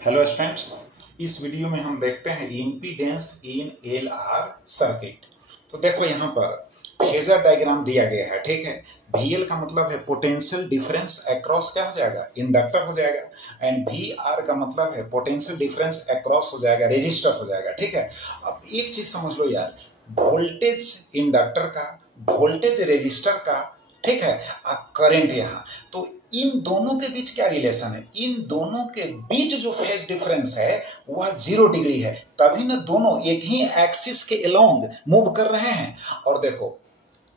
Hello students, इस video में हम देखते हैं इम्पीडेंस इन एलआर सर्किट। तो देखो यहाँ पर फेजर डायग्राम दिया गया है, ठीक है। VL का मतलब है पोटेंशियल डिफरेंस अक्रॉस क्या हो जाएगा, इंडक्टर हो जाएगा। एंड VR का मतलब है पोटेंशियल डिफरेंस अक्रॉस हो जाएगा, रेजिस्टर हो जाएगा, ठीक है। अब एक चीज समझ लो यार, वोल्टेज इंडक्टर का, वोल्टेज रेजिस्टर का, ठीक है, करंट यहाँ, तो इन दोनों के बीच क्या रिलेशन है? इन दोनों के बीच जो फेज डिफरेंस है वह 0 डिग्री है, तभी ना दोनों एक ही एक्सिस के अलोंग मूव कर रहे हैं। और देखो,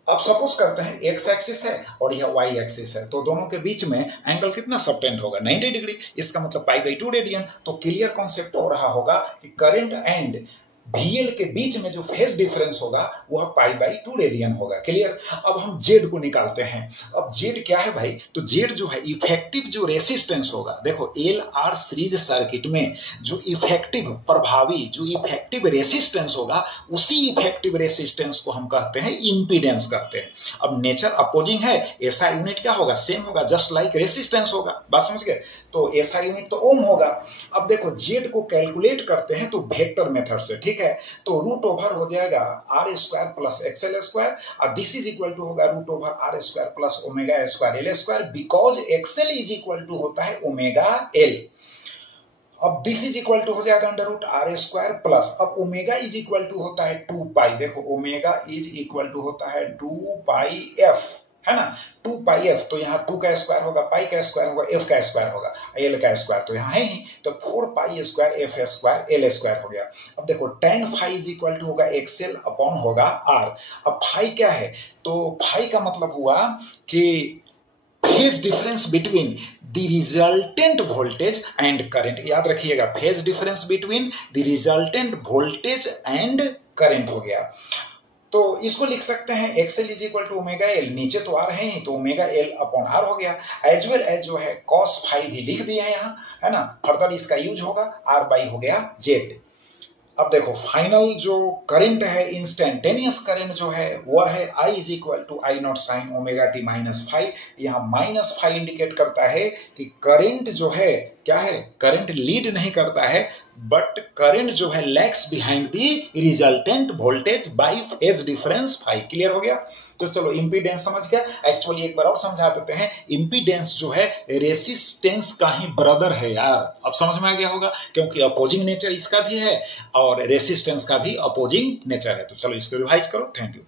अब सपोज करते हैं एक्स एक्सिस है और यह वाई एक्सिस है, तो दोनों के बीच में एंगल कितना सबटेंड होगा, 90 डिग्री। इसका मतलब π/2 रेडियन। तो क्लियर कॉन्सेप्ट हो रहा होगा कि करंट एंड VL के बीच में जो फेज डिफरेंस होगा वह π/2 रेडियन होगा। क्लियर। अब हम Z को निकालते हैं। अब Z क्या है भाई? तो Z जो है इफेक्टिव जो रेसिस्टेंस होगा, देखो LR सीरीज सर्किट में जो इफेक्टिव प्रभावी जो इफेक्टिव रेसिस्टेंस होगा, उसी इफेक्टिव रेसिस्टेंस को हम कहते हैं इंपीडेंस कहते हैं। अब नेचर अपोजिंग है, ऐसा यूनिट क्या होगा, सेम होगा, जस्ट लाइक रेसिस्टेंस होगा। बात समझ गए? तो ऐसा यूनिट तो ओम होगा। अब देखो Z को कैलकुलेट करते हैं तो वेक्टर मेथड से, ठीक है। तो रूट ओवर हो जाएगा R square plus XL square, और दिस इज इक्वल टू होगा root over R square plus omega square L square, because XL is equal to होता है ओमेगा L। अब दिस इज इक्वल टू हो जाएगा under root R square plus, अब omega is equal to होता है 2 देखो ओमेगा इज इक्वल टू होता है 2 है ना, 2 तो यहाँ 2 का स्क्वायर होगा, पाई का स्क्वायर होगा, F का स्क्वायर होगा, L का स्क्वायर तो यहाँ है ही, तो 4 square F square L square हो गया। अब देखो tan phi is equal to होगा XL अपॉन होगा R। अब फाई क्या है? तो फाई का मतलब हुआ कि phase difference between the resultant voltage and current. याद रखिएगा, phase difference between the resultant voltage and current हो गया। तो इसको लिख सकते हैं XL is equal to omega L, नीचे तो R है ही, तो ओमेगा L अपॉन R हो गया। एज वेल एज जो है cos फाई भी लिख दिया है यहाँ, है ना। फर्दर इसका यूज होगा, R बाई हो गया Z। अब देखो फाइनल जो करंट है, इंस्टेंटेनियस करंट जो है वह है I is equal to I not sine omega t minus phi. यहाँ माइनस फाई इंडिकेट करता है कि करंट जो है क्या है, करंट लीड नहीं करता है, बट करंट जो है lags behind the resultant voltage by phase difference phi. Clear हो गया? तो चलो इंपीडेंस समझ गया। एक्चुअली एक बार और समझा देते हैं, इंपीडेंस जो है रेसिस्टेंस का ही ब्रदर है यार। अब समझ में आ गया होगा, क्योंकि अपोजिंग नेचर इसका भी है और रेसिस्टेंस का भी अपोजिंग नेचर है। तो चलो इसको रिवाइज करो। Thank you.